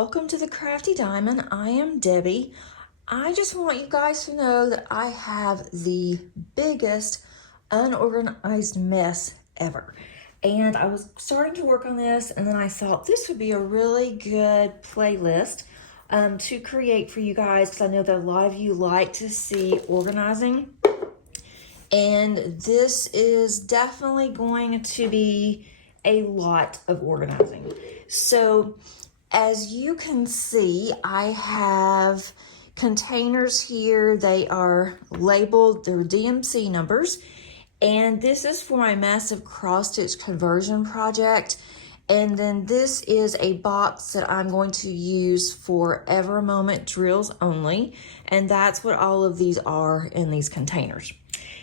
welcome to the Crafty Diamond. I am Debbie. I just want you guys to know that I have the biggest unorganized mess ever. And I was starting to work on this, and then I thought this would be a really good playlist to create for you guys, because I know that a lot of you like to see organizing. And this is definitely going to be a lot of organizing. So as you can see, I have containers here. They are labeled, they're DMC numbers. And this is for my massive cross stitch conversion project. And then this is a box that I'm going to use for Ever Moment drills only. And that's what all of these are in these containers.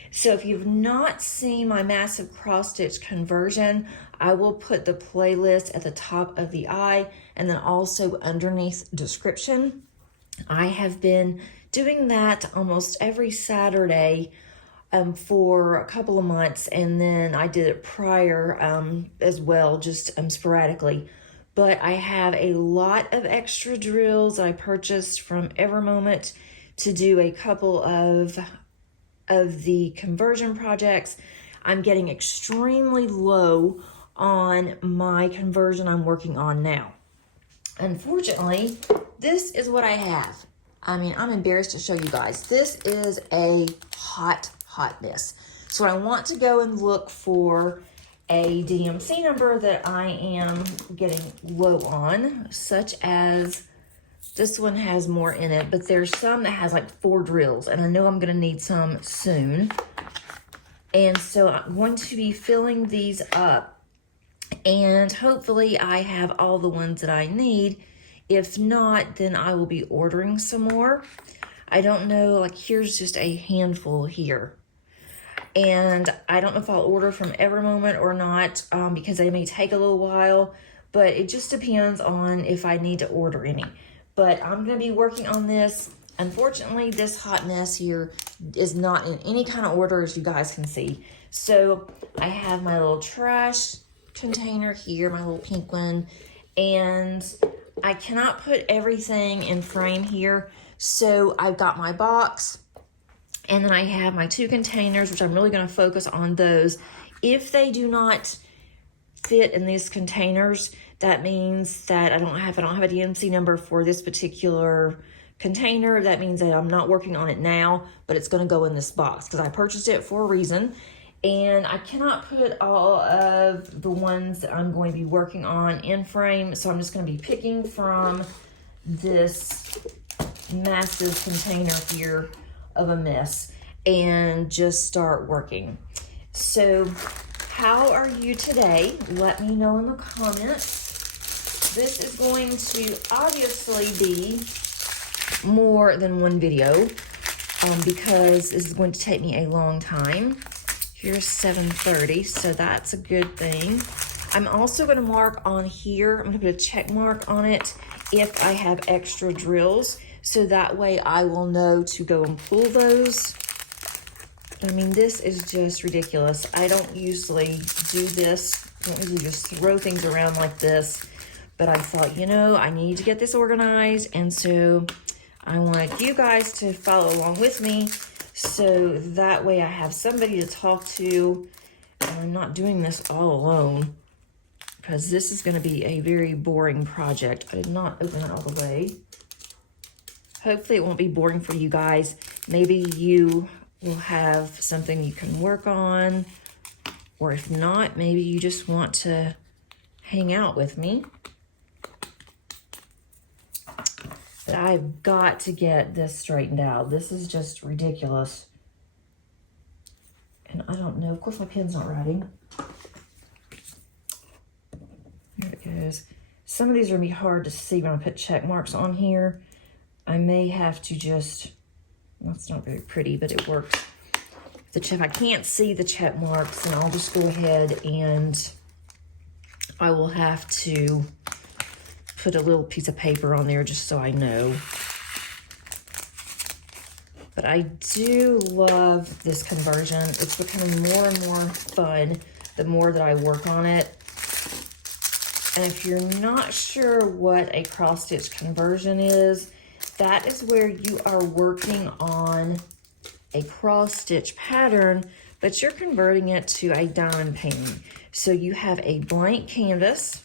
So if you've not seen my massive cross stitch conversion, I will put the playlist at the top of the eye and then also underneath description. I have been doing that almost every Saturday for a couple of months, and then I did it prior as well, just sporadically. But I have a lot of extra drills I purchased from Ever Moment to do a couple of the conversion projects. I'm getting extremely low on my conversion I'm working on now. Unfortunately, this is what I have. I mean, I'm embarrassed to show you guys. This is a hot mess. So I want to go and look for a DMC number that I am getting low on, such as this one has more in it, but there's some that has like 4 drills, and I know I'm gonna need some soon. And so I'm going to be filling these up, and hopefully I have all the ones that I need. If not, then I will be ordering some more. I don't know, like here's just a handful here. And I don't know if I'll order from Ever Moment or not, because they may take a little while, but it just depends on if I need to order any. But I'm going to be working on this. Unfortunately, this hot mess here is not in any kind of order, as you guys can see. So I have my little trash container here, my little pink one, and I cannot put everything in frame here. So I've got my box, and then I have my 2 containers, which I'm really going to focus on those. If they do not fit in these containers, that means that I don't have a DMC number for this particular container. That means that I'm not working on it now, but it's going to go in this box because I purchased it for a reason. And I cannot put all of the ones that I'm going to be working on in frame, so I'm just going to be picking from this massive container here of a mess and just start working. So how are you today? Let me know in the comments. This is going to obviously be more than one video because this is going to take me a long time. Here's 7:30, so that's a good thing. I'm also going to mark on here, I'm going to put a check mark on it if I have extra drills, so that way I will know to go and pull those. I mean, this is just ridiculous. I don't usually do this. I don't usually just throw things around like this. But I thought, you know, I need to get this organized. And so I want you guys to follow along with me, so that way I have somebody to talk to. And I'm not doing this all alone, because this is going to be a very boring project. I did not open it all the way. Hopefully it won't be boring for you guys. Maybe you will have something you can work on, or if not, maybe you just want to hang out with me. But I've got to get this straightened out. This is just ridiculous. And I don't know, of course my pen's not writing. There it goes. Some of these are gonna be hard to see when I put check marks on here. I may have to just, well, it's not very pretty, but it works. The check, I can't see the check marks, and I'll just go ahead and I will have to put a little piece of paper on there just so I know. But I do love this conversion. It's becoming more and more fun the more that I work on it. And if you're not sure what a cross stitch conversion is, that is where you are working on a cross stitch pattern, but you're converting it to a diamond painting. So you have a blank canvas,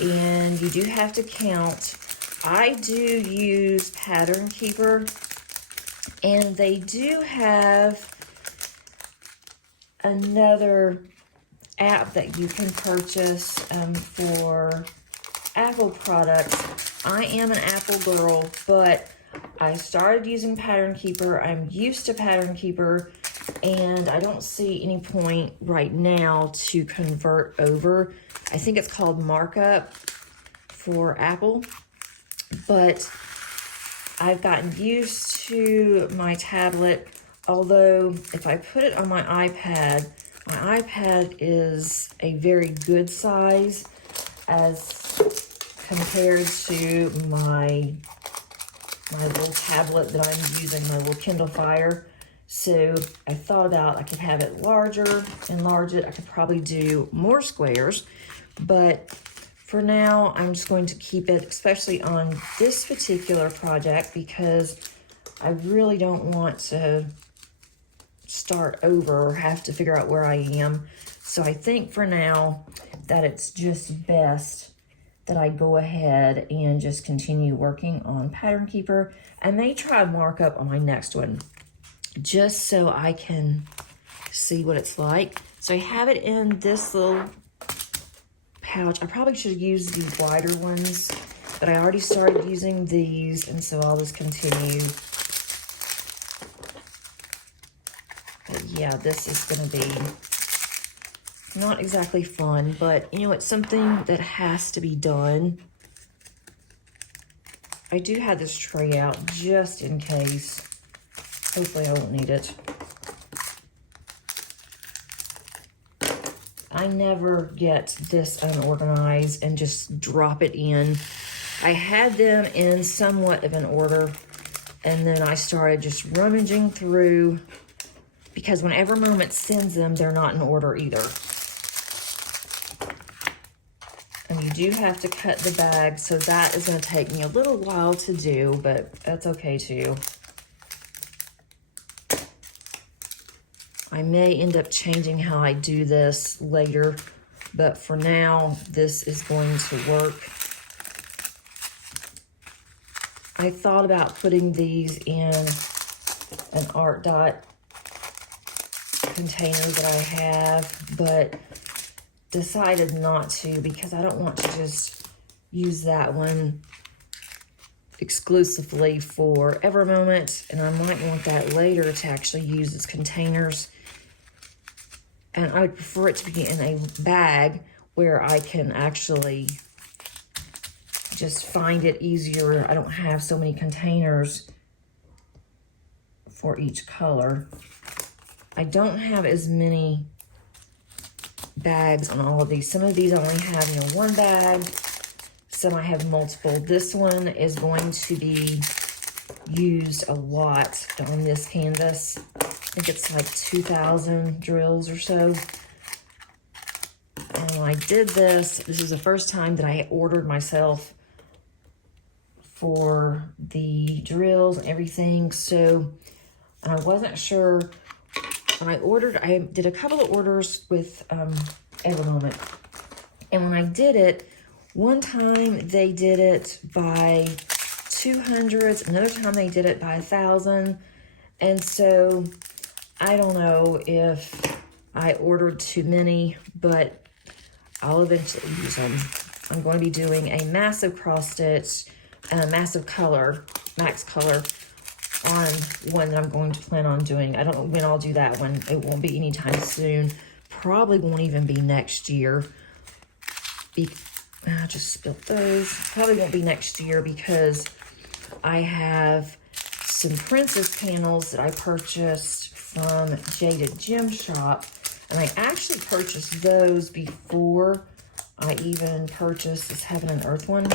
and you do have to count. I do use Pattern Keeper, and they do have another app that you can purchase for Apple products. I am an Apple girl, but I started using Pattern Keeper. I'm used to Pattern Keeper, and I don't see any point right now to convert over. I think it's called Markup for Apple, but I've gotten used to my tablet, although if I put it on my iPad is a very good size as compared to my little tablet that I'm using, my little Kindle Fire. So I thought about I could have it larger, enlarge it. I could probably do more squares, but for now I'm just going to keep it, especially on this particular project, because I really don't want to start over or have to figure out where I am. So I think for now that it's just best that I go ahead and just continue working on Pattern Keeper. I may try Markup on my next one, just so I can see what it's like. So I have it in this little pouch. I probably should have used the wider ones, but I already started using these, and so I'll just continue. But yeah, this is gonna be not exactly fun, but you know, it's something that has to be done. I do have this tray out just in case. Hopefully I won't need it. I never get this unorganized and just drop it in. I had them in somewhat of an order, and then I started just rummaging through, because whenever Moment sends them, they're not in order either. And you do have to cut the bag, so that is going to take me a little while to do, but that's okay too. I may end up changing how I do this later, but for now, this is going to work. I thought about putting these in an Art Dot container that I have, but decided not to, because I don't want to just use that one exclusively for Ever Moment, and I might want that later to actually use as containers. And I would prefer it to be in a bag where I can actually just find it easier. I don't have so many containers for each color. I don't have as many bags on all of these. Some of these only have, you know, one bag. Some I have multiple. This one is going to be used a lot on this canvas. I think it's like 2,000 drills or so. And when I did this is the first time that I ordered myself for the drills and everything. So I wasn't sure. When I ordered, I did a couple of orders with Ever Moment. And when I did it, one time they did it by 200s, another time they did it by 1,000. And so I don't know if I ordered too many, but I'll eventually use them. I'm going to be doing a massive cross stitch and a massive color, max color, on one that I'm going to plan on doing. I don't know when I'll do that one. It won't be anytime soon. Probably won't even be next year. I just spilled those. Probably won't be next year because I have some Princess panels that I purchased from Jaded Gem Shop, and I actually purchased those before I even purchased this Heaven and Earth one.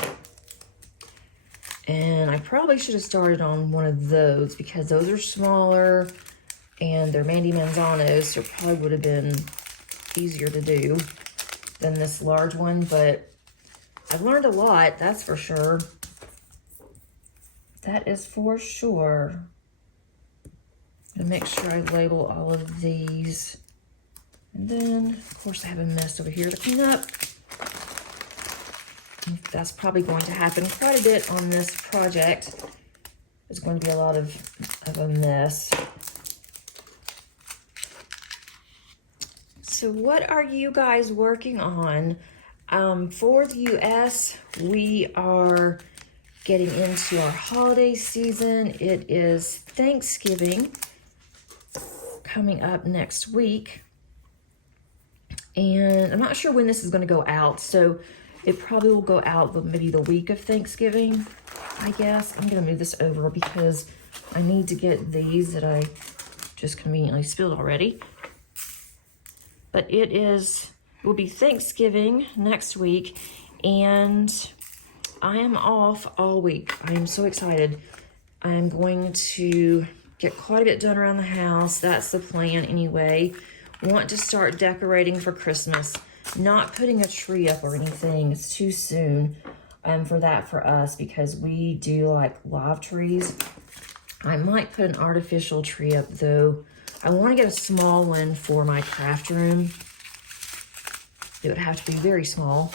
And I probably should have started on one of those because those are smaller and they're Mandy Manzanos, so it probably would have been easier to do. than this large one, but I've learned a lot, that's for sure. That is for sure. And make sure I label all of these. And then, of course, I have a mess over here to clean up. That's probably going to happen quite a bit on this project. There's going to be a lot of a mess. So what are you guys working on? For the US, we are getting into our holiday season. It is Thanksgiving coming up next week. And I'm not sure when this is going to go out, so it probably will go out maybe the week of Thanksgiving, I guess. I'm going to move this over because I need to get these that I just conveniently spilled already. But it will be Thanksgiving next week, and I am off all week. I am so excited. I'm going to get quite a bit done around the house. That's the plan anyway. Want to start decorating for Christmas. Not putting a tree up or anything. It's too soon for that for us because we do like live trees. I might put an artificial tree up though. I want to get a small one for my craft room. It would have to be very small,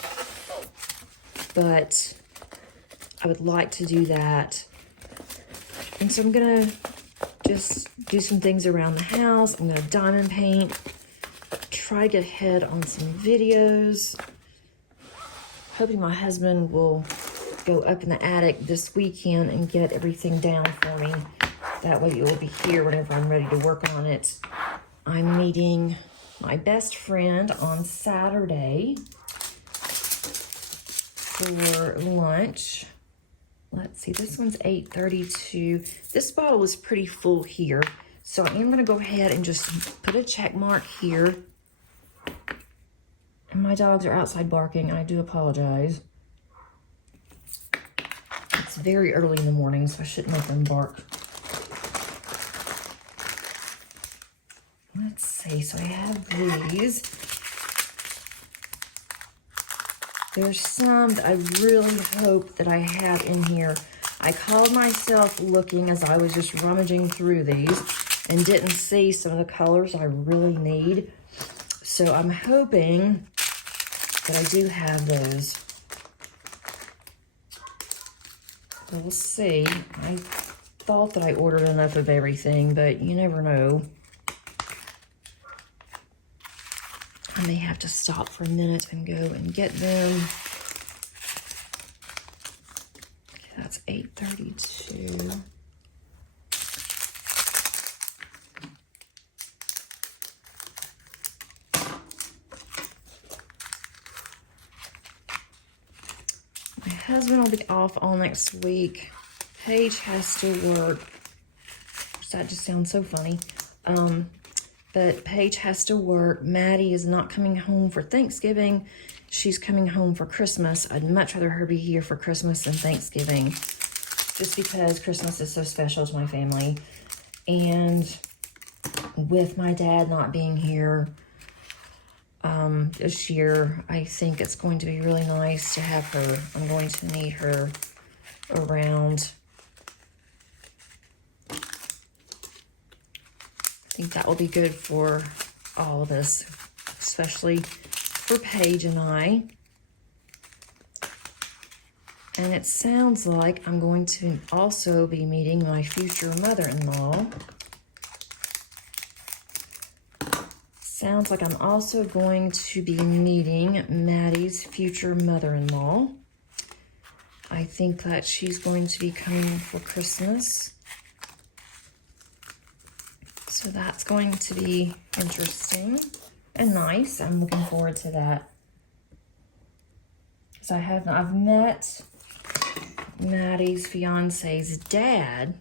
but I would like to do that. And so I'm gonna just do some things around the house. I'm gonna diamond paint, try to get ahead on some videos. Hoping my husband will go up in the attic this weekend and get everything down for me. That way it will be here whenever I'm ready to work on it. I'm meeting my best friend on Saturday for lunch. Let's see, this one's 8:32. This bottle is pretty full here, so I am gonna go ahead and just put a check mark here. And my dogs are outside barking, and I do apologize. It's very early in the morning, so I shouldn't make them bark. Let's see, so I have these. There's some that I really hope that I have in here. I called myself looking as I was just rummaging through these and didn't see some of the colors I really need. So I'm hoping that I do have those. We'll see. I thought that I ordered enough of everything, but you never know. I may have to stop for a minute and go and get them. Okay, that's 8:32. My husband will be off all next week. Paige has to work. That just sounds so funny. But Paige has to work. Maddie is not coming home for Thanksgiving. She's coming home for Christmas. I'd much rather her be here for Christmas than Thanksgiving, just because Christmas is so special to my family. And with my dad not being here this year, I think it's going to be really nice to have her. I'm going to need her around. I think that will be good for all of us, especially for Paige and I. And it sounds like I'm going to also be meeting my future mother-in-law. Sounds like I'm also going to be meeting Maddie's future mother-in-law. I think that she's going to be coming for Christmas. So that's going to be interesting and nice. I'm looking forward to that. So I've met Maddie's fiance's dad,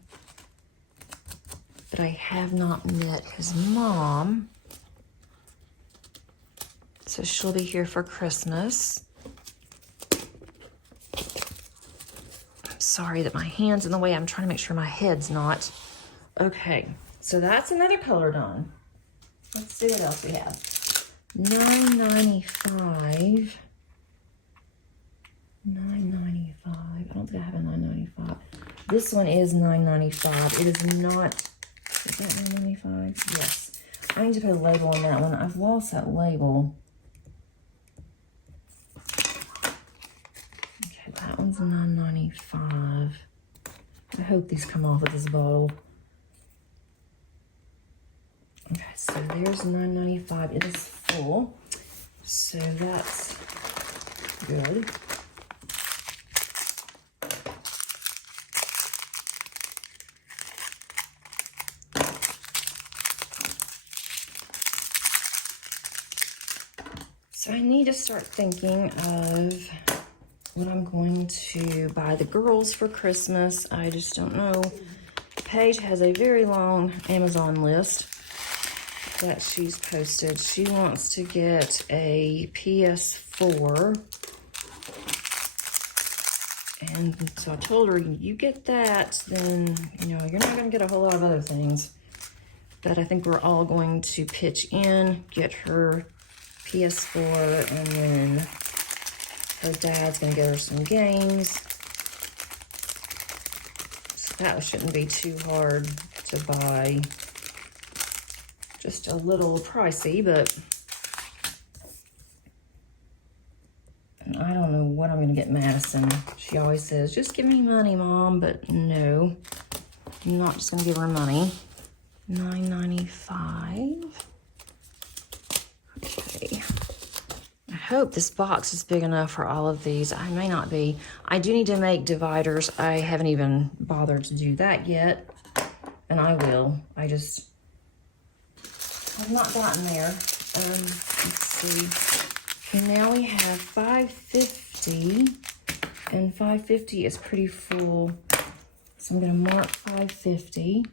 but I have not met his mom. So she'll be here for Christmas. I'm sorry that my hand's in the way. I'm trying to make sure my head's not. Okay. So that's another color done. Let's see what else we have. $9.95. $9.95. I don't think I have a $9.95. This one is $9.95. It is not, is that $9.95? Yes. I need to put a label on that one. I've lost that label. Okay, that one's $9.95. I hope these come off of this bottle. Okay, so there's $9.95. It is full. So that's good. So I need to start thinking of what I'm going to buy the girls for Christmas. I just don't know. Paige has a very long Amazon list that she's posted. She wants to get a PS4. And so I told her, you get that, then, you know, you're not going to get a whole lot of other things. But I think we're all going to pitch in, get her PS4, and then her dad's gonna get her some games. So that shouldn't be too hard to buy. Just a little pricey, but I don't know what I'm gonna get Madison. She always says, just give me money, Mom, but no, I'm not just gonna give her money. $9.95. Okay. I hope this box is big enough for all of these. I may not be. I do need to make dividers. I haven't even bothered to do that yet. And I will. I just have not gotten there. Let's see. Okay, now we have 550. And 550 is pretty full. So I'm going to mark 550.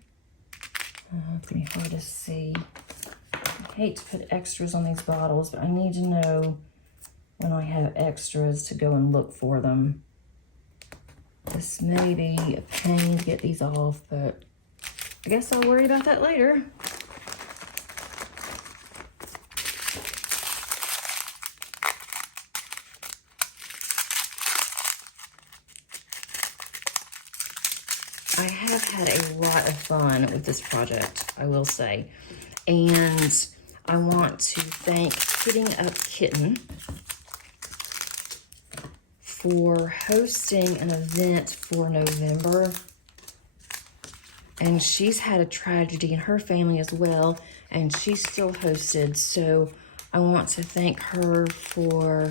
It's going to be hard to see. I hate to put extras on these bottles, but I need to know when I have extras to go and look for them. This may be a pain to get these off, but I guess I'll worry about that later. I have had a lot of fun with this project, I will say. And I want to thank Hitting Up Kitten for hosting an event for November. And she's had a tragedy in her family as well, and she still hosted. So I want to thank her for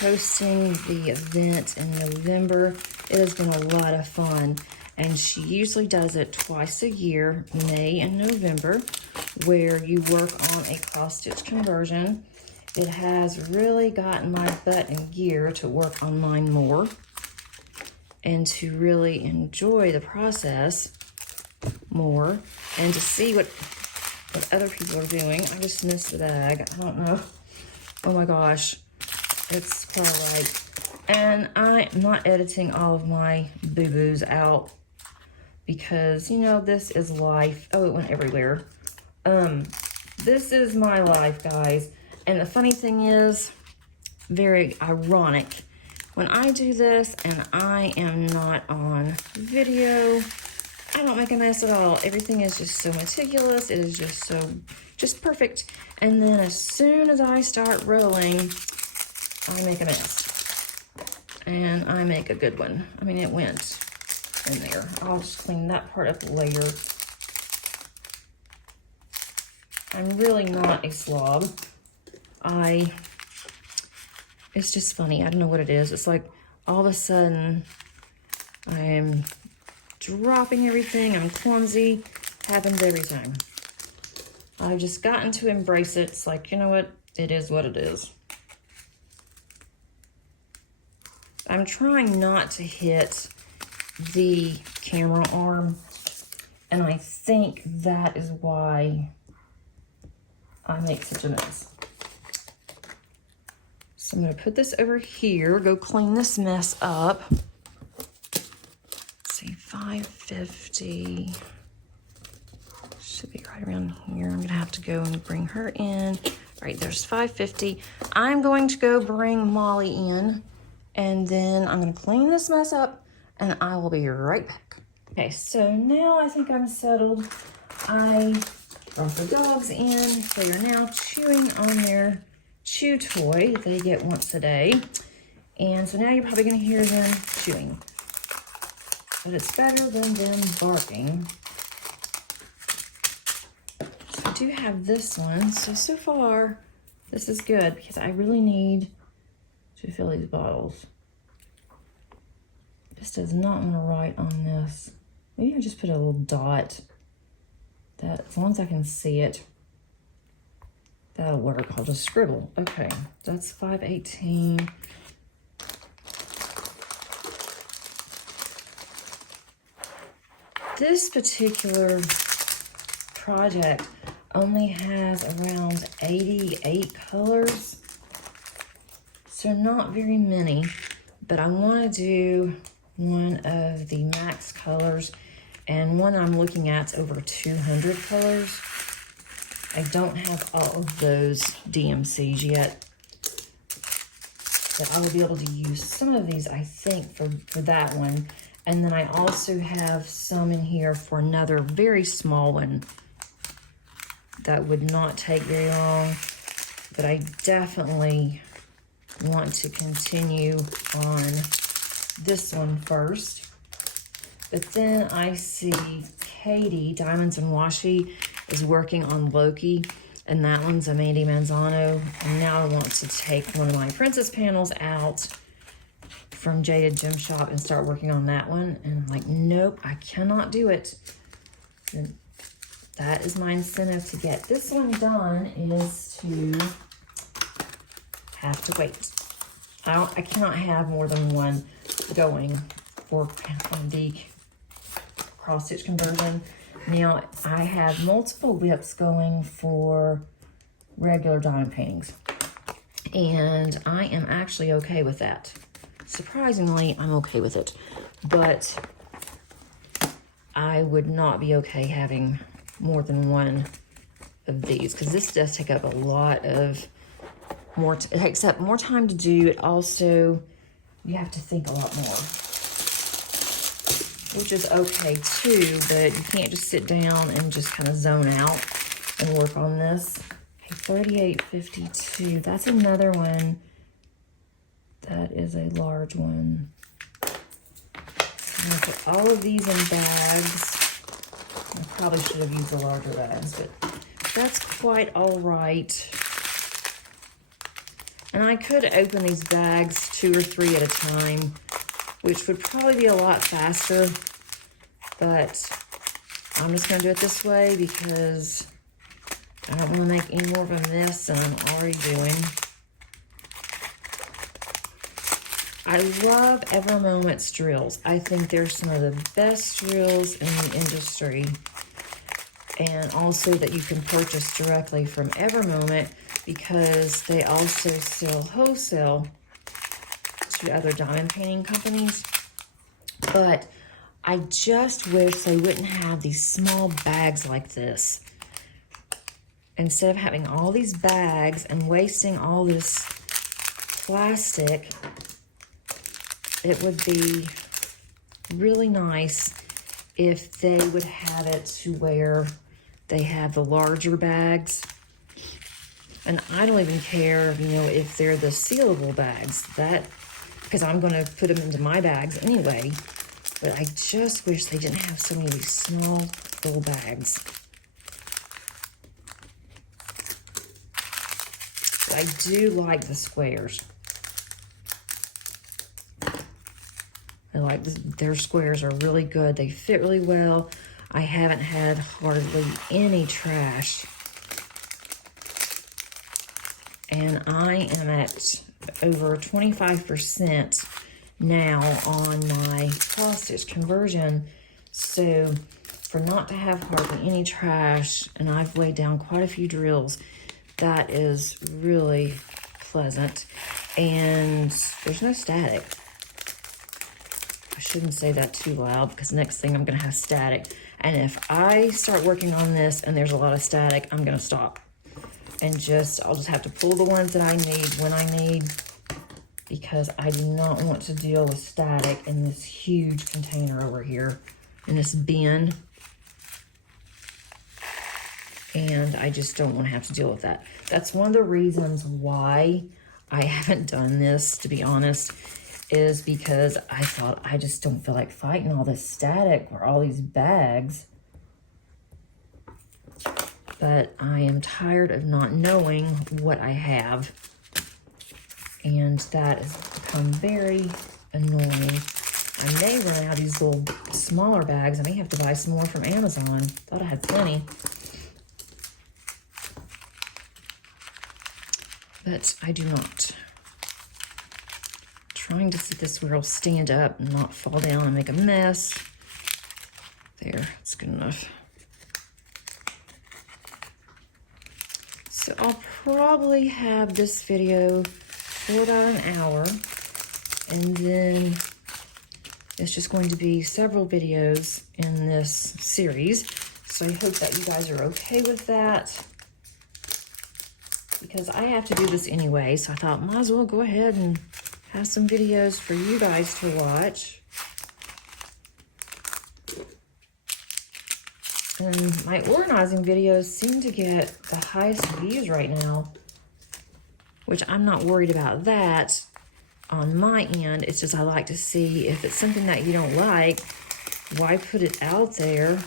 hosting the event in November. It has been a lot of fun. And she usually does it twice a year, May and November, where you work on a cross-stitch conversion. It has really gotten my butt in gear to work on mine more and to really enjoy the process more and to see what other people are doing. I just missed the bag. I don't know. Oh my gosh. It's quite right. And I'm not editing all of my boo-boos out because, you know, this is life. Oh, it went everywhere. This is my life, guys. And the funny thing is, very ironic, when I do this and I am not on video, I don't make a mess at all. Everything is just so meticulous. It is just perfect. And then as soon as I start rolling, I make a mess. And I make a good one. I mean, it went in there. I'll just clean that part up later. I'm really not a slob. It's just funny. I don't know what it is. It's like all of a sudden I am dropping everything. I'm clumsy. Happens every time. I've just gotten to embrace it. It's like, you know what? It is what it is. I'm trying not to hit the camera arm, and I think that is why I make such a mess. So I'm going to put this over here, go clean this mess up. Let's see, 550. Should be right around here. I'm going to have to go and bring her in, Right, there's 550. I'm going to go bring Molly in, and then I'm gonna clean this mess up, and I will be right back. Okay, so now I think I'm settled. I brought the dogs in. They are now chewing on their chew toy they get once a day. And so now you're probably gonna hear them chewing. But it's better than them barking. So I do have this one. So far, this is good because I really need to fill these bottles. This does not want to write on this. Maybe I just put a little dot. That, as long as I can see it, that'll work. I'll just scribble. Okay, that's 518. This particular project only has around 88 colors, so not very many, but I want to do one of the max colors, and one I'm looking at is over 200 colors. I don't have all of those DMCs yet, but I will be able to use some of these, I think, for that one. And then I also have some in here for another very small one that would not take very long, but I definitely want to continue on this one first. But then I see Katie, Diamonds and Washi, is working on Loki, and that one's a Mandy Manzano. And now I want to take one of my princess panels out from Jaded Gem Shop and start working on that one. And I'm like, nope, I cannot do it. And that is my incentive to get this one done, is to have to wait. I cannot have more than one going for the cross stitch conversion. Now I have multiple whips going for regular diamond paintings, and I am actually okay with that. Surprisingly, I'm okay with it, but I would not be okay having more than one of these, because this does take up a lot of it takes up more time to do. It also, you have to think a lot more, which is okay too, but you can't just sit down and just kind of zone out and work on this. Okay, 3852, that's another one. That is a large one. I'm gonna put all of these in bags. I probably should have used the larger bags, but that's quite all right. And I could open these bags 2 or 3 at a time, which would probably be a lot faster, but I'm just gonna do it this way because I don't wanna make any more of a mess than I'm already doing. I love Evermoment's drills. I think they're some of the best drills in the industry. And also that you can purchase directly from Evermoment, because they also sell wholesale to other diamond painting companies. But I just wish they wouldn't have these small bags like this. Instead of having all these bags and wasting all this plastic, it would be really nice if they would have it to where they have the larger bags. And I don't even care, you know, if they're the sealable bags, because I'm going to put them into my bags anyway. But I just wish they didn't have so many of these small little bags. But I do like the squares. I like their squares are really good. They fit really well. I haven't had hardly any trash. And I am at over 25% now on my cross stitch conversion. So for not to have hardly any trash, and I've laid down quite a few drills, that is really pleasant. And there's no static. I shouldn't say that too loud, because next thing I'm gonna have static. And if I start working on this and there's a lot of static, I'm gonna stop. and I'll just have to pull the ones that I need when I need, because I do not want to deal with static in this huge container over here, in this bin. And I just don't want to have to deal with that. That's one of the reasons why I haven't done this, to be honest, is because I thought I just don't feel like fighting all this static or all these bags. But I am tired of not knowing what I have. And that has become very annoying. I may run out of these little smaller bags. I may have to buy some more from Amazon. Thought I had plenty. But I do not. Trying to see this where it'll stand up and not fall down and make a mess. There, that's good enough. So I'll probably have this video for about an hour, and then it's just going to be several videos in this series. So I hope that you guys are okay with that, because I have to do this anyway, so I thought might as well go ahead and have some videos for you guys to watch. And my organizing videos seem to get the highest views right now, which I'm not worried about that on my end. It's just I like to see if it's something that you don't like, why put it out there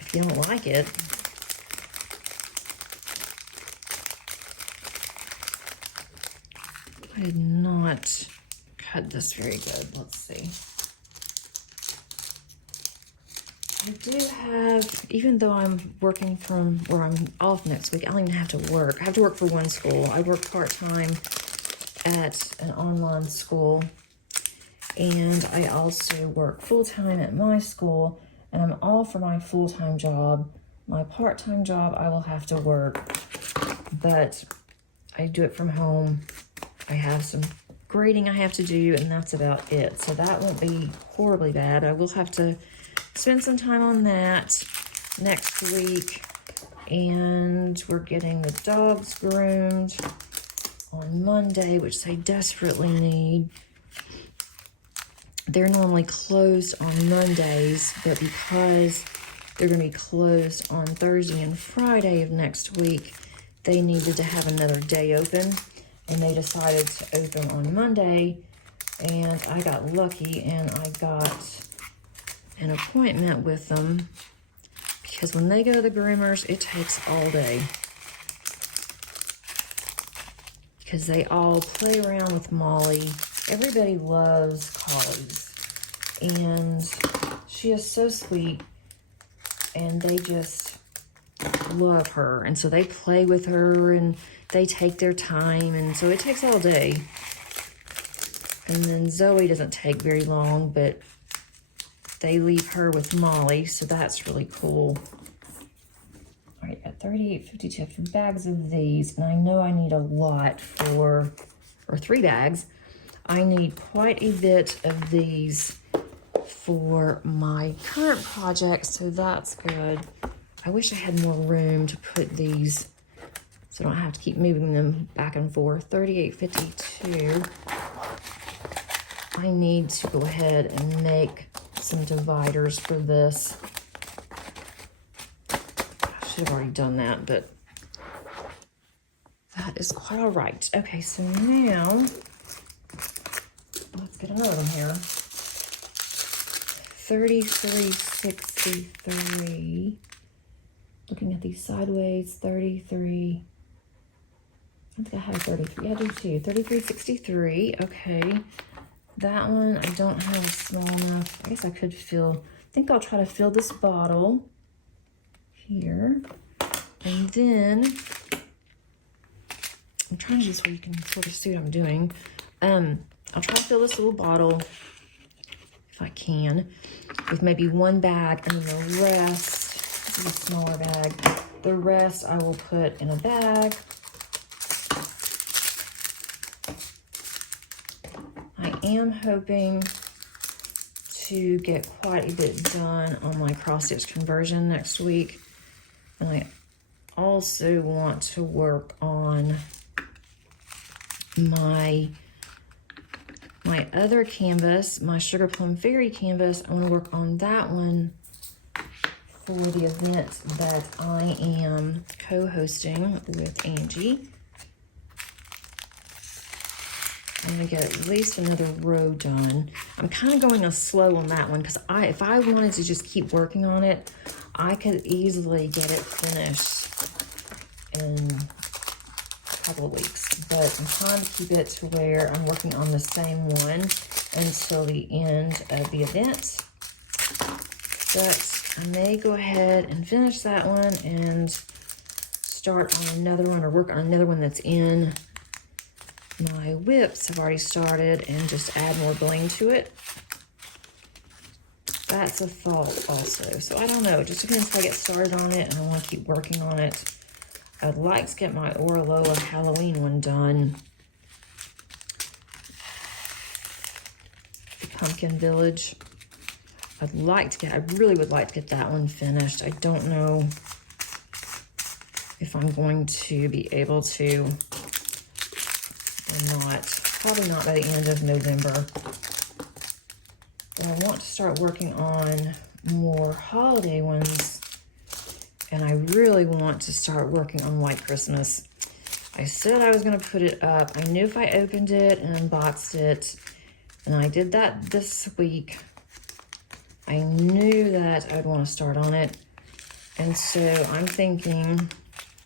if you don't like it? I did not cut this very good. Let's see. I do have, even though I'm working from, or I'm off next week, I don't even have to work. I have to work for one school. I work part-time at an online school, and I also work full-time at my school, and I'm off for my full-time job. My part-time job, I will have to work, but I do it from home. I have some grading I have to do, and that's about it. So that won't be horribly bad. I will have to spend some time on that next week. And we're getting the dogs groomed on Monday, which they desperately need. They're normally closed on Mondays, but because they're going to be closed on Thursday and Friday of next week, they needed to have another day open. And they decided to open on Monday, and I got lucky and I got an appointment with them, because when they go to the groomers, it takes all day, because they all play around with Molly. Everybody loves collies, and she is so sweet, and they just love her, and so they play with her and they take their time, and so it takes all day. And then Zoe doesn't take very long, but they leave her with Molly, so that's really cool. All right, at $38.52, I have 2 bags of these, and I know I need a lot for, or 3 bags. I need quite a bit of these for my current project, so that's good. I wish I had more room to put these, so I don't have to keep moving them back and forth. $38.52. I need to go ahead and make some dividers for this. I should have already done that, but that is quite all right. Okay, so now let's get another one here. $33.63. Looking at these sideways, 33. I think I have 33. Yeah, I do too. 33.63. Okay. That one, I don't have a small enough. I guess I could fill. I think I'll try to fill this bottle here. And then, I'm trying to do this where you can sort of see what I'm doing. I'll try to fill this little bottle, if I can, with maybe 1 bag, and then the rest, this is a smaller bag, the rest I will put in a bag. I am hoping to get quite a bit done on my cross stitch conversion next week, and I also want to work on my other canvas, my Sugar Plum Fairy canvas. I want to work on that one for the event that I am co-hosting with Angie. I'm gonna get at least another row done. I'm kind of going slow on that one because if I wanted to just keep working on it, I could easily get it finished in a couple of weeks. But I'm trying to keep it to where I'm working on the same one until the end of the event. But I may go ahead and finish that one and start on another one, or work on another one that's in my whips. I've already started, and just add more bling to it. That's a thought also. So I don't know. It just depends if I get started on it and I want to keep working on it. I'd like to get my Oraloa Halloween one done. The Pumpkin Village. I really would like to get that one finished. I don't know if I'm going to be able to or not. Probably not by the end of November. But I want to start working on more holiday ones. And I really want to start working on White Christmas. I said I was going to put it up. I knew if I opened it and unboxed it, and I did that this week, I knew that I'd want to start on it. And so I'm thinking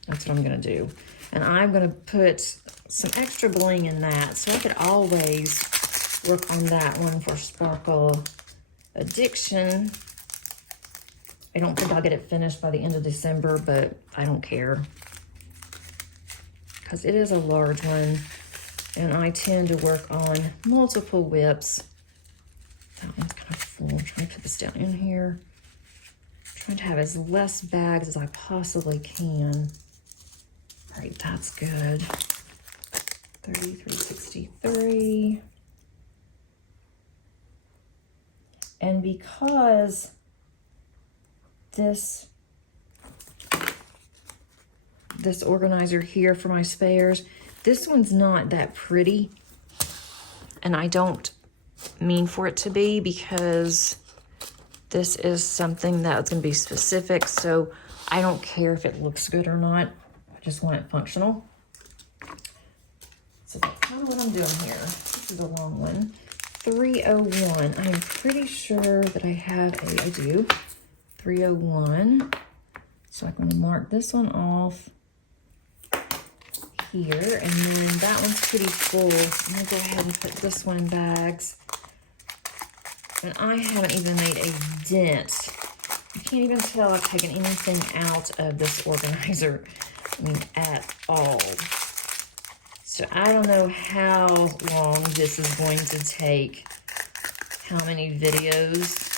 that's what I'm going to do. And I'm going to put some extra bling in that, so I could always work on that one for Sparkle Addiction. I don't think I'll get it finished by the end of December, but I don't care, because it is a large one, and I tend to work on multiple whips. That one's kind of full. I'm trying to put this down in here. I'm trying to have as less bags as I possibly can. All right, that's good. 33.63. And because this organizer here for my spares, this one's not that pretty, and I don't mean for it to be, because this is something that's going to be specific, so I don't care if it looks good or not. I just want it functional. So that's kind of what I'm doing here. This is a long one. 301. I am pretty sure that I have I do. 301. So I'm going to mark this one off here, and then that one's pretty full. I'm going to go ahead and put this one in bags. And I haven't even made a dent. You can't even tell I've taken anything out of this organizer. I mean, at all. So I don't know how long this is going to take, how many videos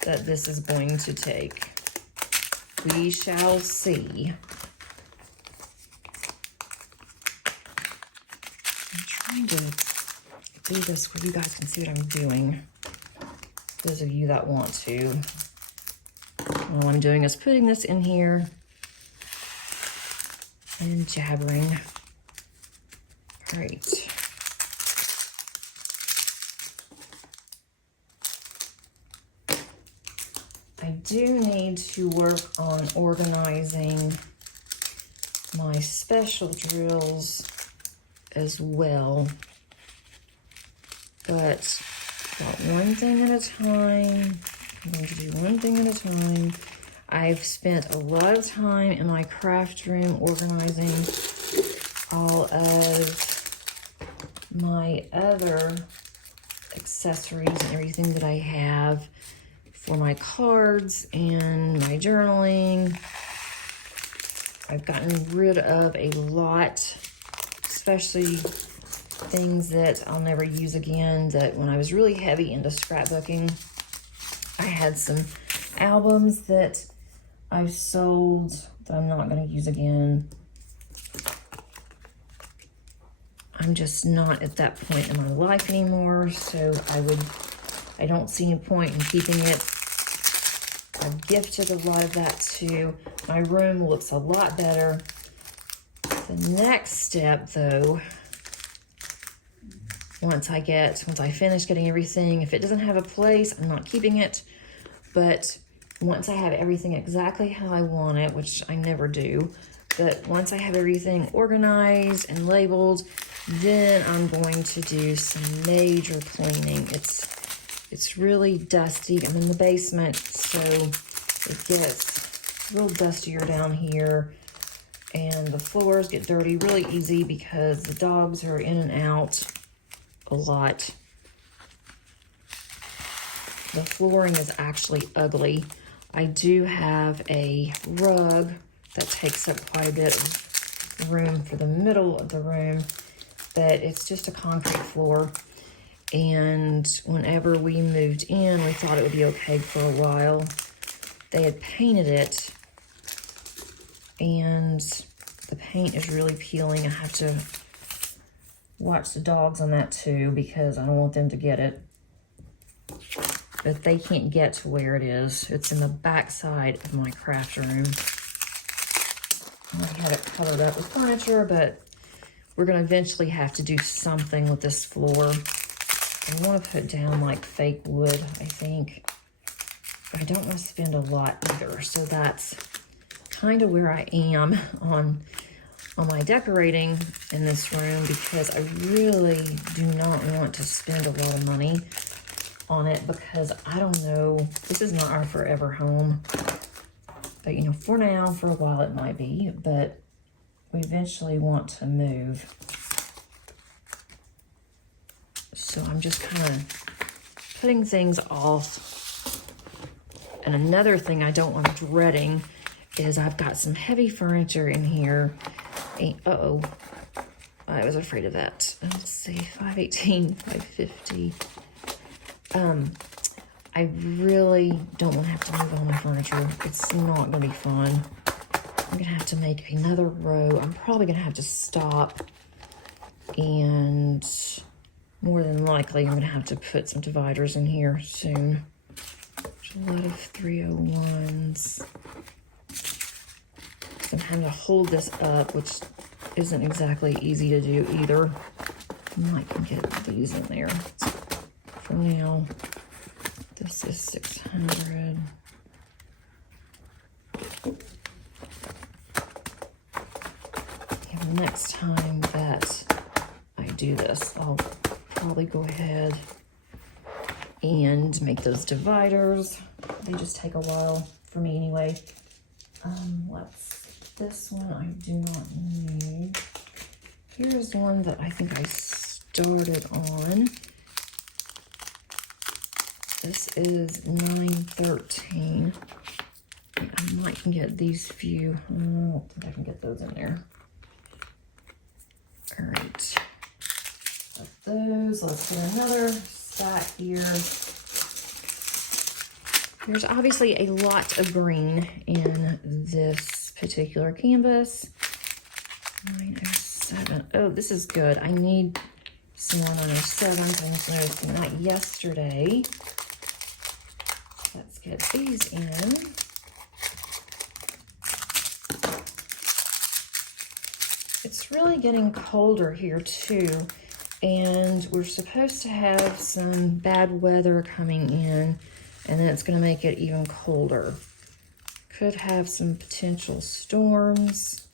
that this is going to take. We shall see. I'm trying to do this where you guys can see what I'm doing. Those of you that want to. All I'm doing is putting this in here and jabbering. All right. I do need to work on organizing my special drills as well, but about one thing at a time. I'm going to do one thing at a time. I've spent a lot of time in my craft room organizing all of my other accessories and everything that I have for my cards and my journaling. I've gotten rid of a lot, especially things that I'll never use again, that when I was really heavy into scrapbooking, I had some albums that I've sold that I'm not going to use again. I'm just not at that point in my life anymore, so I don't see any point in keeping it. I've gifted a lot of that too. My room looks a lot better. The next step though, once I finish getting everything, if it doesn't have a place, I'm not keeping it. But once I have everything exactly how I want it, which I never do, but once I have everything organized and labeled, then I'm going to do some major cleaning. It's really dusty. I'm in the basement, so it gets real dustier down here. And the floors get dirty really easy because the dogs are in and out a lot. The flooring is actually ugly. I do have a rug that takes up quite a bit of room for the middle of the room, but it's just a concrete floor. And whenever we moved in, we thought it would be okay for a while. They had painted it, and the paint is really peeling. I have to watch the dogs on that too because I don't want them to get it. But they can't get to where it is. It's in the back side of my craft room. I had it covered up with furniture, but we're gonna eventually have to do something with this floor. I want to put down like fake wood, I think. But I don't want to spend a lot either. So that's kind of where I am on my decorating in this room, because I really do not want to spend a lot of money on it, because I don't know, this is not our forever home. But you know, for now, for a while it might be, but we eventually want to move. So I'm just kind of putting things off. And another thing I'm dreading is I've got some heavy furniture in here. And, uh-oh, I was afraid of that. Let's see, 518, 550. I really don't want to have to move all my furniture. It's not going to be fun. I'm going to have to make another row. I'm probably going to have to stop, and more than likely I'm going to have to put some dividers in here soon. There's a lot of 301s. I'm having to hold this up, which isn't exactly easy to do either. I might can get these in there. For now, this is 600. And next time that I do this, I'll probably go ahead and make those dividers. They just take a while for me anyway. This one I do not need. Here's one that I think I started on. This is 913. I might can get these few. I don't think I can get those in there. All right. Got those. Let's get another stack here. There's obviously a lot of green in this particular canvas. 907. Oh, this is good. I need some more 907. I just noticed that yesterday. Let's get these in. It's really getting colder here too, and we're supposed to have some bad weather coming in, and then it's going to make it even colder. Could have some potential storms.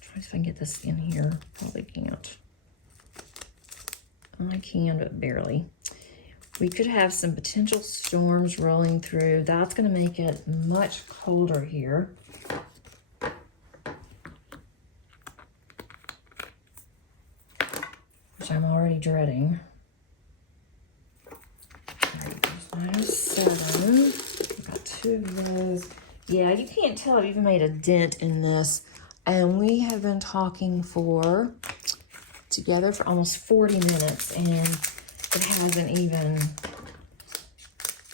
Try if I can get this in here. Probably can't. I can, but barely. We could have some potential storms rolling through. That's going to make it much colder here. Which I'm already dreading. -7. I've got 2 of those. Yeah, you can't tell I've even made a dent in this. And we have been talking together for almost 40 minutes, and it hasn't even,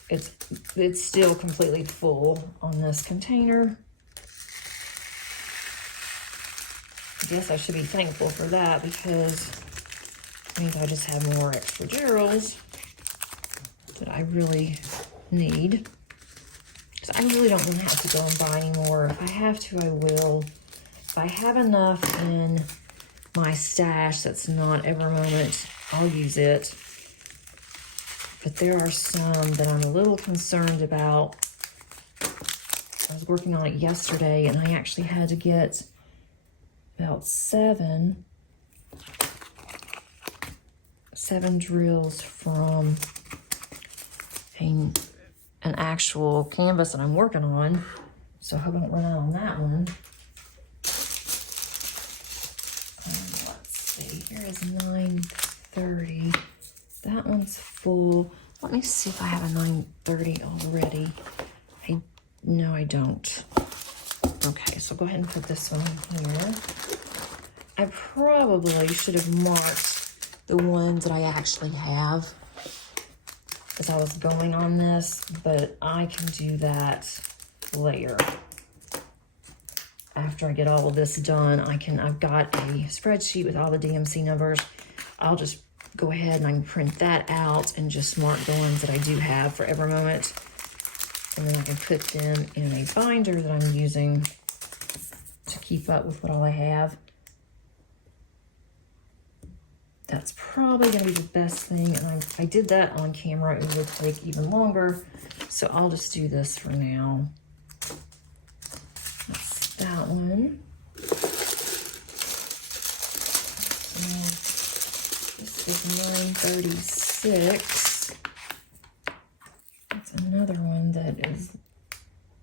it's still completely full on this container. I guess I should be thankful for that, because it means I just have more extra gerals that I really need. So I really don't want to have to go and buy anymore. If I have to, I will. If I have enough in my stash that's not Ever Moment, I'll use it. But there are some that I'm a little concerned about. I was working on it yesterday, and I actually had to get about seven drills from an actual canvas that I'm working on. So I hope I don't run out on that one. Let's see, here is 930. That one's full. Let me see if I have a 930 already. No, I don't. Okay, so go ahead and put this one in here. I probably should have marked the ones that I actually have as I was going on this, but I can do that later. After I get all of this done, I've got a spreadsheet with all the DMC numbers. I'll just go ahead and I can print that out and just mark the ones that I do have for Ever Moment. And then I can put them in a binder that I'm using to keep up with what all I have. That's probably going to be the best thing. And I did that on camera. It would take even longer. So I'll just do this for now. That's that one. This is 936. That's another one that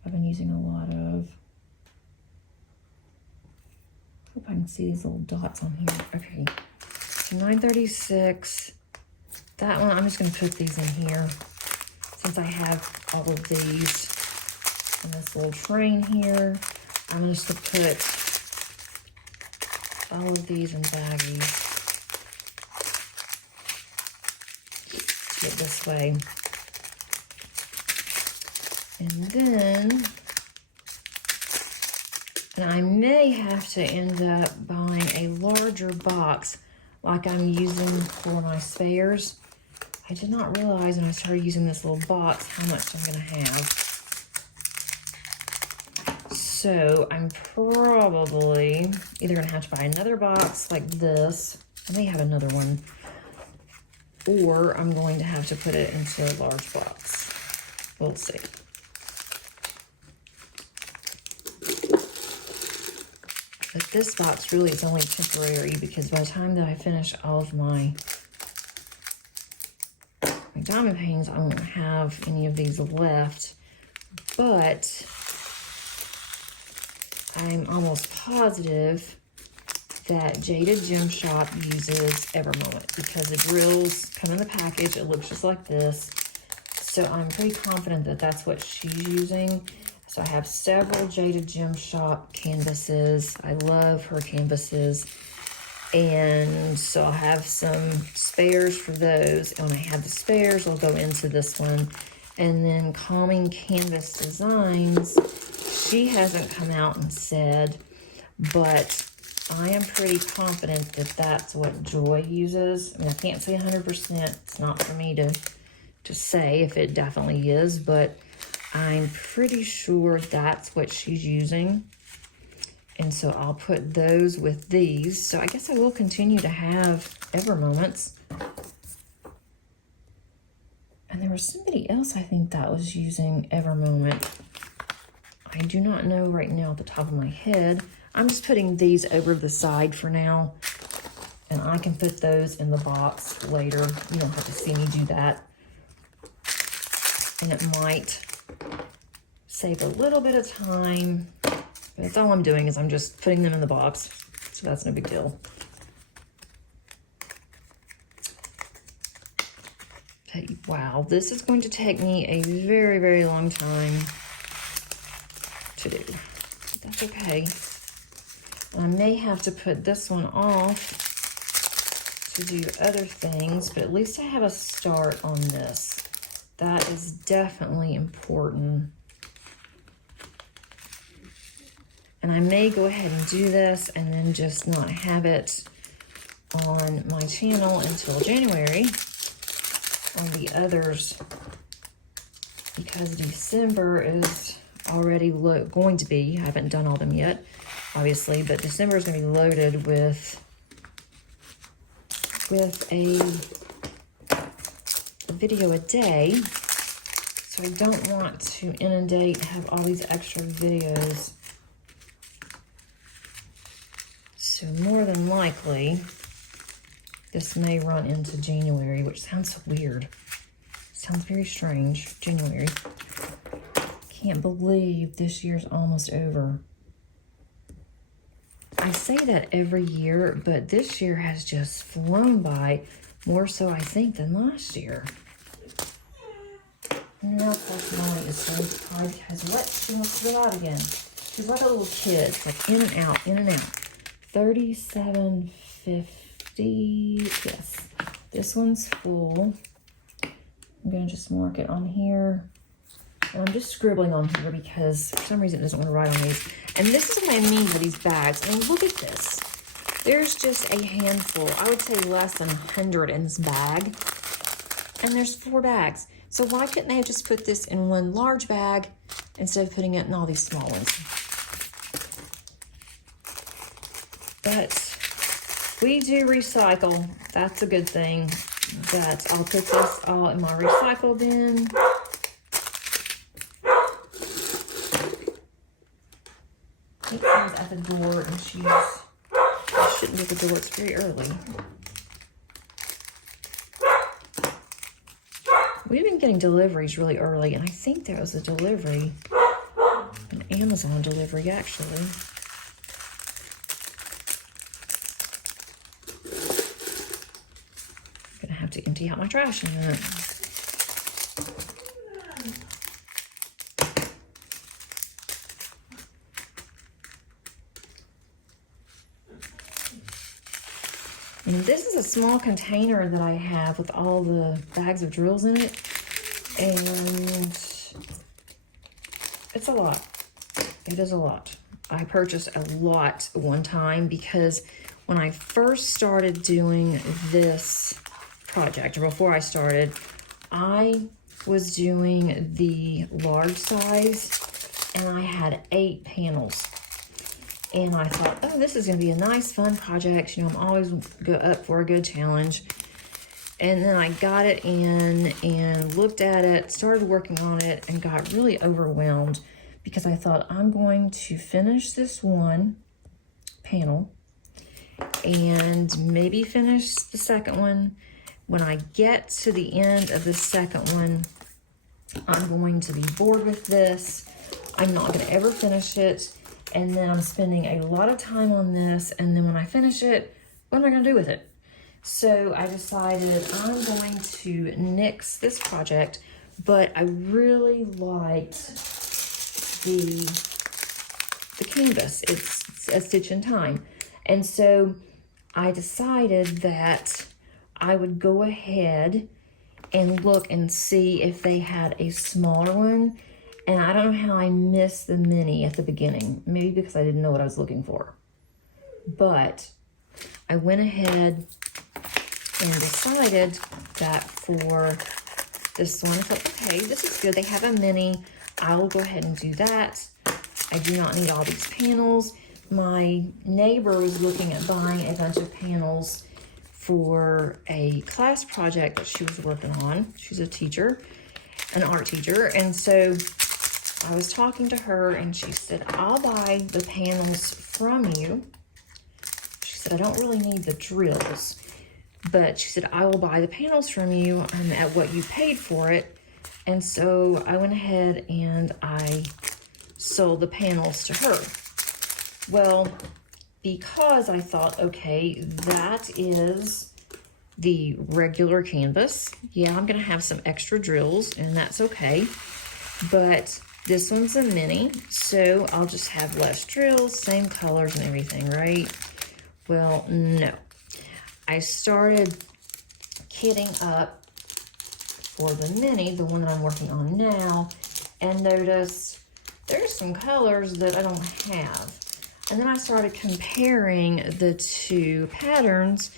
I've been using a lot of. Hope I can see these little dots on here. Okay, so 936. That one, I'm just going to put these in here since I have all of these in this little train here. I'm just going to put all of these in baggies. Get this way. And then, and I may have to end up buying a larger box like I'm using for my spares. I did not realize when I started using this little box how much I'm going to have. So I'm probably either going to have to buy another box like this. I may have another one. Or I'm going to have to put it into a large box. We'll see. But this box really is only temporary because by the time that I finish all of my diamond paintings, I won't have any of these left. But I'm almost positive that Jaded Gem Shop uses Ever Moment because the drills come in the package. It looks just like this. So I'm pretty confident that that's what she's using. So I have several Jaded Gem Shop canvases. I love her canvases. And so I'll have some spares for those. And when I have the spares, I'll go into this one. And then Calming Canvas Designs, she hasn't come out and said, but I am pretty confident that that's what Joy uses. I mean, I can't say 100%. It's not for me to say if it definitely is, but I'm pretty sure that's what she's using. And so I'll put those with these. So I guess I will continue to have Ever Moments. And there was somebody else I think that was using Ever Moment. I do not know right now at the top of my head. I'm just putting these over the side for now. And I can put those in the box later. You don't have to see me do that. And it might save a little bit of time. But that's all I'm doing is I'm just putting them in the box. So that's no big deal. Okay, wow, this is going to take me a very, very long time to do. But that's okay. I may have to put this one off to do other things, but at least I have a start on this. That is definitely important. And I may go ahead and do this and then just not have it on my channel until January on the others, because December is already going to be, I haven't done all them yet, obviously, but December is going to be loaded with a video a day. So I don't want to inundate, have all these extra videos. So more than likely, this may run into January, which sounds so weird. Sounds very strange. January. Can't believe this year's almost over. I say that every year, but this year has just flown by, more so I think than last year. And now plus Molly is so tired because what? She wants to go out again. She's like a little kid. It's like in and out, in and out. $37.50. Yes. This one's full. I'm going to just mark it on here. And I'm just scribbling on here because for some reason it doesn't want to write on these. And this is what I mean with these bags. I mean, look at this. There's just a handful. I would say less than 100 in this bag. And there's 4 bags. So why couldn't they have just put this in one large bag instead of putting it in all these small ones? But we do recycle. That's a good thing. But I'll put this all in my recycle bin. Kate is at the door and she shouldn't be at the door. It's very early. We've been getting deliveries really early, and I think there was a delivery, an Amazon delivery actually. I'm gonna have to empty out my trash in a minute. And this is a small container that I have with all the bags of drills in it. And it's a lot. It is a lot. I purchased a lot one time because when I first started doing this project, or before I started, I was doing the large size and I had 8 panels. And I thought, oh, this is going to be a nice, fun project. You know, I'm always up for a good challenge. And then I got it in and looked at it, started working on it, and got really overwhelmed because I thought, I'm going to finish this one panel and maybe finish the second one. When I get to the end of the second one, I'm going to be bored with this. I'm not going to ever finish it. And then I'm spending a lot of time on this, and then when I finish it, what am I going to do with it? So I decided I'm going to nix this project, but I really liked the canvas. It's a stitch in time. And so I decided that I would go ahead and look and see if they had a smaller one. And I don't know how I missed the mini at the beginning. Maybe because I didn't know what I was looking for. But I went ahead and decided that for this one, I thought, okay, this is good. They have a mini. I will go ahead and do that. I do not need all these panels. My neighbor was looking at buying a bunch of panels for a class project that she was working on. She's a teacher, an art teacher. And so I was talking to her and she said, I'll buy the panels from you. She said, I don't really need the drills, but she said, I will buy the panels from you at what you paid for it. And so I went ahead and I sold the panels to her. Well, because I thought, okay, that is the regular canvas. Yeah, I'm gonna have some extra drills and that's okay. But this one's a mini, so I'll just have less drills, same colors and everything, right? Well, no. I started kitting up for the mini, the one that I'm working on now, and noticed there's some colors that I don't have. And then I started comparing the 2 patterns,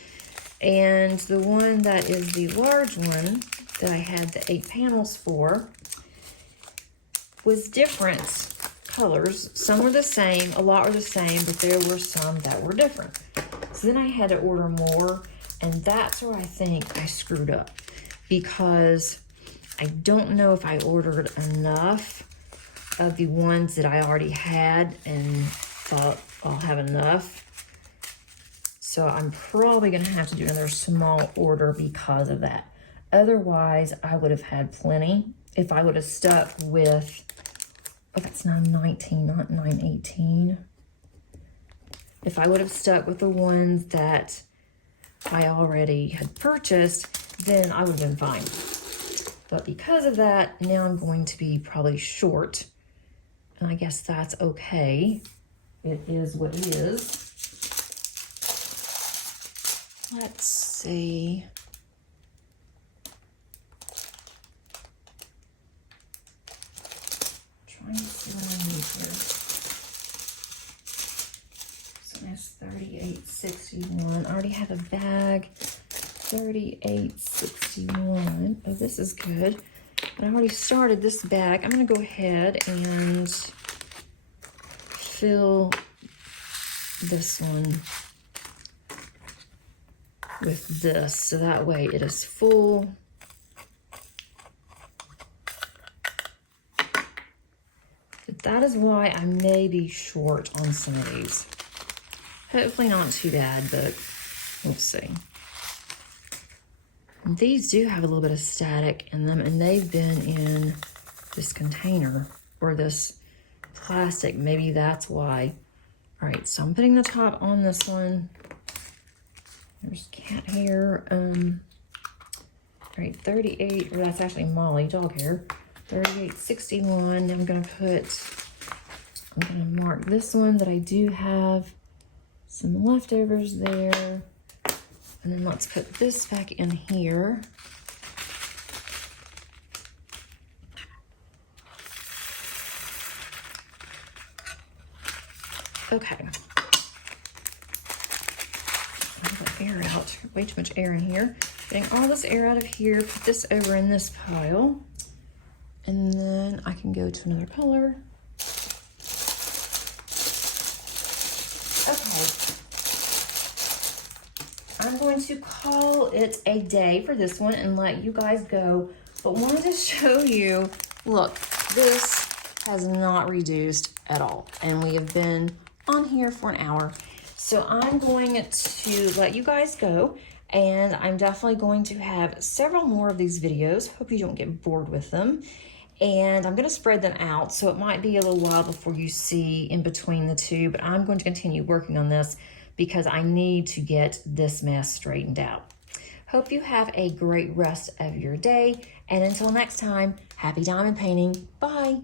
and the one that is the large one that I had the 8 panels for was different colors. Some were the same, a lot were the same, but there were some that were different. So then I had to order more, and that's where I think I screwed up, because I don't know if I ordered enough of the ones that I already had and thought I'll have enough. So I'm probably gonna have to do another small order because of that. Otherwise, I would have had plenty if I would have stuck with, oh, that's 919, not 918. If I would have stuck with the ones that I already had purchased, then I would have been fine. But because of that, now I'm going to be probably short. And I guess that's okay. It is what it is. Let's see. Trying to see what I need here. So that's 38.61. I already have a bag. 38.61. Oh, this is good. But I already started this bag. I'm gonna go ahead and fill this one with this, so that way it is full. But that is why I may be short on some of these. Hopefully not too bad, but we'll see. And these do have a little bit of static in them, and they've been in this container or this plastic. Maybe that's why. All right, so I'm putting the top on this one. There's cat hair. All right, 38, or that's actually Molly, dog hair. 38.61. I'm gonna mark this one that I do have some leftovers there. And then let's put this back in here. Okay. Air out, way too much air in here. Getting all this air out of here, put this over in this pile, and then I can go to another color. Okay, I'm going to call it a day for this one and let you guys go, but wanted to show you, look, this has not reduced at all, and we have been on here for an hour. So I'm going to let you guys go, and I'm definitely going to have several more of these videos. Hope you don't get bored with them. And I'm going to spread them out, so it might be a little while before you see in between the two, but I'm going to continue working on this because I need to get this mess straightened out. Hope you have a great rest of your day, and until next time, happy diamond painting. Bye.